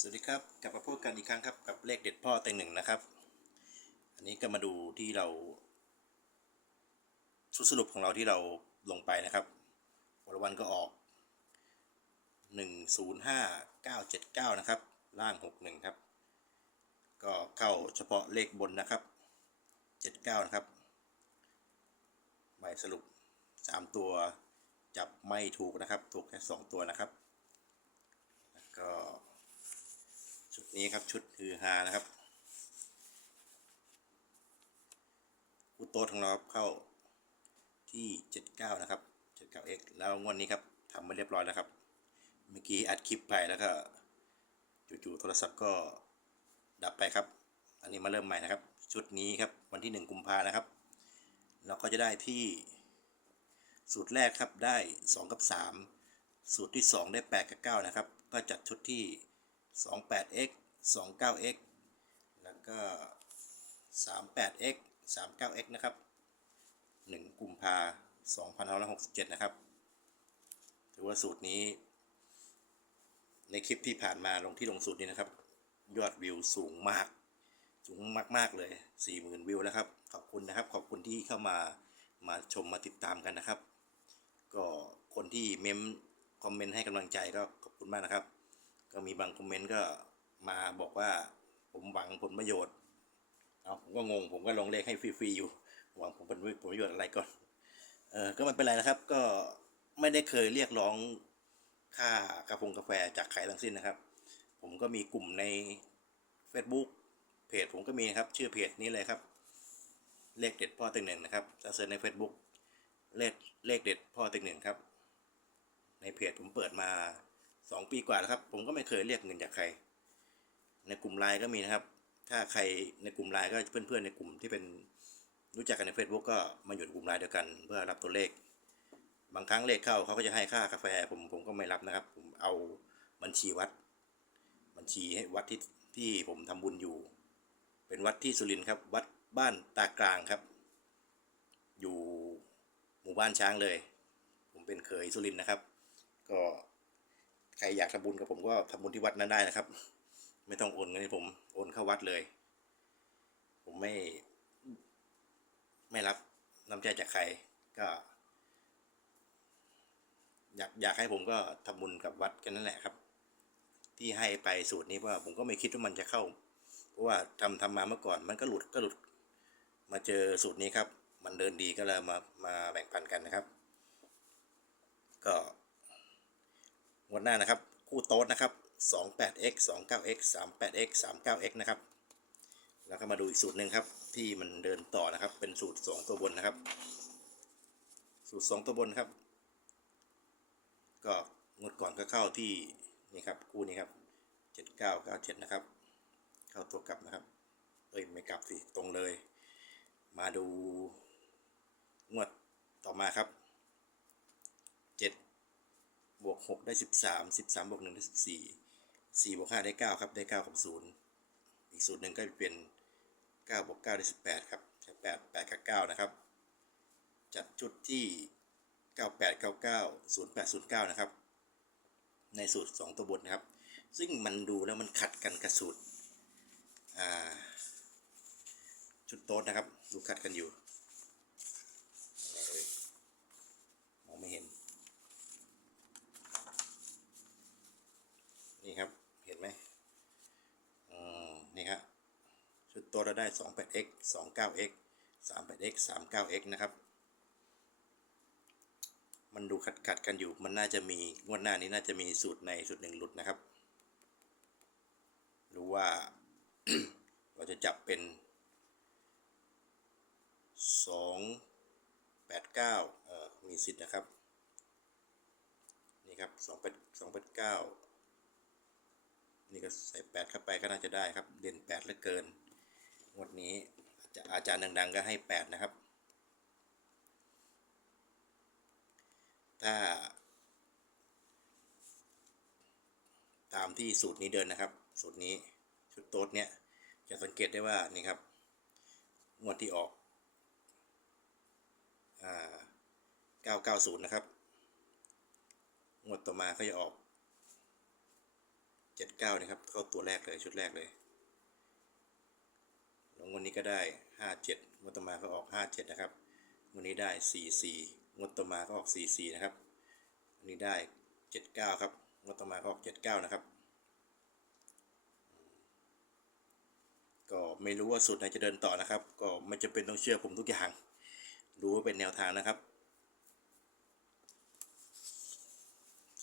สวัสดีครับกลับมาพูดกันอีกครั้งครับกับเลขเด็ดพ่อเต็งหนึ่งนะครับ อันนี้ก็มาดูที่เราชุดสรุปของเราที่เราลงไปนะครับวันลวันก็ออกหนึ่งศูนย์ห้าเก้าเจ็ดเก้านะครับ ล่างหกหนึ่งครับ ก็เข้าเฉพาะเลขบนนะครับเจ็ดเก้านะครับใบสรุปสามตัวจับไม่ถูกนะครับ ถูกแค่สองตัวนะครับ แล้วก็ นี้ครับชุดฮือฮานะครับอุโตะของเราครับเข้าที่ 79 นะครับ 79x แล้วงวดนี้ครับทำมาเรียบร้อยแล้วครับ เมื่อกี้อัดคลิปไปแล้วก็จู่ๆโทรศัพท์ก็ดับไปครับ อันนี้มาเริ่มใหม่นะครับ ชุดนี้ครับวันที่ 1 กุมภานะครับ เราก็จะได้ที่สูตรแรกครับได้ 2 กับ 3 สูตรที่ 2 ได้ 8 กับ 9 นะครับ ก็จัดชุดที่ 28x 29x แล้วก็ 38x 39x นะครับ 1กุมภา2567 นะครับ ถือว่าสูตรนี้ ในคลิปที่ผ่านมาลงที่ลงสูตรนี้นะครับ ยอดวิวสูงมาก สูงมาก ๆ เลย 40,000 วิวแล้วครับ ขอบคุณนะครับ ขอบคุณที่เข้ามามาชมมาติดตามกันนะครับ ก็คนที่เมมคอมเมนต์ให้กำลังใจก็ขอบคุณมากนะครับ ก็มีบางคอมเมนต์ก็ มาบอกว่าผมหวังผลประโยชน์เอาผมก็งง ผมก็ลงเลขให้ฟรีๆอยู่ หวังผมเป็นผลประโยชน์อะไรก่อน เออก็ไม่เป็นไรนะครับ ก็ไม่ได้เคยเรียกร้องค่ากาแฟกาแฟจากใครทั้งสิ้นนะครับ ผมก็มีกลุ่มใน Facebook เพจผมก็มีครับ ชื่อเพจนี้เลยครับ เลขเด็ดพ่อตึงหนึ่งนะครับจะเซิร์ชใน Facebook เลขเลขเด็ดพ่อตึงหนึ่งครับ ในเพจผมเปิดมาสองปีกว่าแล้วครับ ผมก็ไม่เคยเรียกเงินจากใคร ในกลุ่มไลน์ก็มีนะครับ ถ้าใครในกลุ่มไลน์ก็เพื่อนๆในกลุ่มที่เป็นรู้จักกันใน Facebook ก็มาอยู่ในกลุ่มไลน์เดียวกันเพื่อรับตัวเลข บางครั้งเลขเข้าเขาก็จะให้ค่ากาแฟผมผมก็ไม่รับนะครับ ผมเอาบัญชีวัด บัญชีให้วัดที่ที่ผมทำบุญอยู่ เป็นวัดที่สุรินทร์ครับ วัดบ้านตากลางครับ อยู่หมู่บ้านช้างเลย ผมเป็นเขยสุรินทร์นะครับ ก็ใครอยากทำบุญกับผมก็ทำบุญที่วัดนั้นได้นะครับ ไม่ต้องโอนเงินให้ผมโอนเข้าวัดเลย ผมไม่ ไม่รับน้ำใจจากใครก็ อยากอยากให้ผมก็ทำบุญกับวัดกันนั่นแหละครับ ที่ให้ไปสูตรนี้เพราะว่า ผมก็ไม่คิดว่ามันจะเข้า เพราะว่าทำทำมาเมื่อก่อน มันก็หลุดก็หลุด มาเจอสูตรนี้ครับ มันเดินดีก็เลยมามาแบ่งปันกันนะครับ ก็งวดหน้านะครับ คู่โต๊ดนะครับ 28x 29x 38x 39x นะครับ แล้วก็มาดูอีกสูตรหนึ่งครับ ที่มันเดินต่อนะครับ เป็นสูตร 2 ตัวบนนะครับ สูตร 2 ตัวบนครับ ก็งวดก่อนก็เข้าที่นี่ครับคู่นี้ครับ 7997 นะครับ เข้าตัวกลับนะครับ เอ้ยไม่กลับสิตรงเลย มาดูงวดต่อมาครับ7บวก6ได้ 13 13บวก1ได้ 14 4บวก5ได้ 9 ครับ ได้ 9 กับ 0 อีกสูตรหนึ่งก็เป็น 9 บวก 9 ได้ 18 ครับใช้8 8 กับ 9 นะครับ จัดชุดที่ 9899 0809 นะครับ ในสูตร 2 ตัวบนนะครับ ซึ่งมันดูแล้วมันขัดกันกับสูตรชุดโต๊ดนะครับ ดูขัดกันอยู่อะไรเอ่ยมองไม่เห็น นี่ครับ เห็นไหมอืมนี่ครับ ชุดโต๊ดเราได้ 28x 29x 38x 39x นะครับ มันดูขัดขัดกันอยู่ มันน่าจะมีงวดหน้านี้น่าจะมีสูตรในสูตรหนึ่งหลุดนะครับรือว่าเราจะจับเป็นสองแปดเก้าเอ่อมีสิทธิ์นะครับ นี่ครับสองแปดสองแปดเก้านี่ก็ใส่แปดเข้าไปก็น่าจะได้ครับ เด่นแปดเหลือเกิน งวดนี้อาจารย์ดัง ๆ ก็ให้แปดนะครับ ถ้า ตามที่สูตรนี้เดินนะครับ สูตรนี้ชุดโต๊ดเนี่ย จะสังเกตได้ว่า นี่ครับ งวดที่ออกอ่า990 นะครับ งวดต่อมาก็จะออกเจ็ดเก้านะครับ เข้าตัวแรกเลย ชุดแรกเลย วงวดนี้ก็ได้ห้าเจ็ดงวดต่อมาก็ออกห้าเจ็ดนะครับงวดนี้ได้สี่สี่งวดต่อมาก็ออกสี่สี่นะครับอันนี้ได้เจ็ดเก้าครับงวดต่อมาก็ออกเจ็ดเก้านะครับ ก็ไม่รู้ว่าสูตรไหนจะเดินต่อนะครับ ก็ไม่จำเป็นต้องเชื่อผมทุกอย่าง ดูว่าเป็นแนวทางนะครับ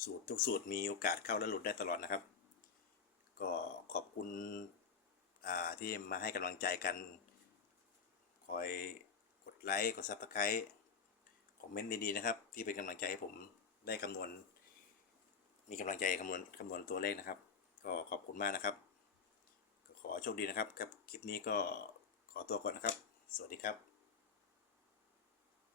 สูตรทุกสูตรมีโอกาสเข้าและหลุดได้ตลอดนะครับ ก็ขอบคุณ ที่มาให้กำลังใจกัน คอยกดไลค์กดซับสไครต์คอมเมนต์ดีๆนะครับ ที่เป็นกำลังใจให้ผมได้คำนวณ มีกำลังใจคำนวณคำนวณตัวเลขนะครับ ก็ขอบคุณมากนะครับ ขอโชคดีนะครับกับ คลิปนี้ก็ขอตัวก่อนนะครับ สวัสดีครับ